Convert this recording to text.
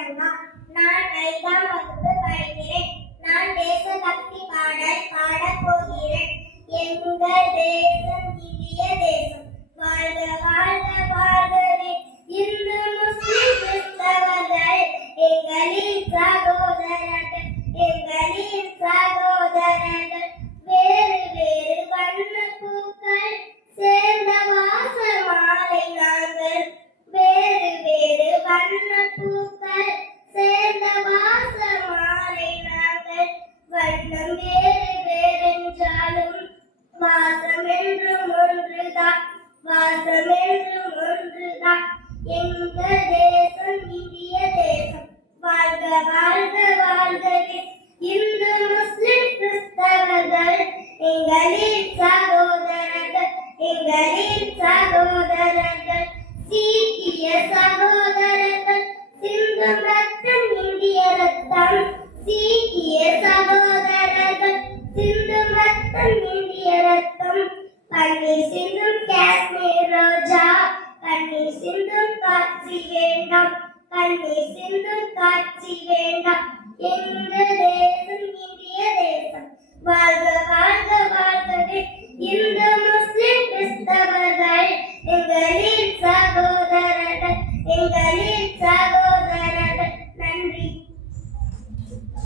அண்ணா. நான் 5ஆம் வகுப்பு படிக்கிறேன். நான் தேசபக்தி பாடல் பாடப் போகிறேன். எங்கள் தேசம் இந்திய தேசம், வாழ்க வாழ்க வாழ்கவே. இந்து முஸ்லிம் கிறிஸ்தவர்கள் எங்களின் சகோதரர்கள், எங்களின் சகோதரர்கள். வேறு வேறு வண்ண பூக்கள் சேர்ந்த வாசல் மாலை நாங்கள், வேறு வேறு வண்ண பூக்கள் சேர்ந்த வாசல் மாலை நாங்கள். வண்ணம் வேறு வேறென்றாலும் வாசம் என்றும் ஒன்றுதான், வாசம் என்றும் ஒன்றுதான். எங்கள் தேசம் இந்திய தேசம், வாழ்க வாழ்க வாழ்கவே. இந்து முஸ்லிம் கிறிஸ்தவர்கள் எங்களின் சகோதரர்கள், எங்களின் சகோதரர்கள். சீக்கிய சகோதரர்கள் சிந்தும் ரத்தம் இந்திய ரத்தம், சீக்கிய சகோதரர்கள் சிந்தும் ரத்தம் இந்திய ரத்தம். பன்னீர் சிந்தும் காஷ்மீர் ரோஜா, கண்ணீர் சிந்தும் காட்சி வேண்டாம், கண்ணீர் சிந்தும் காட்சி வேண்டாம்.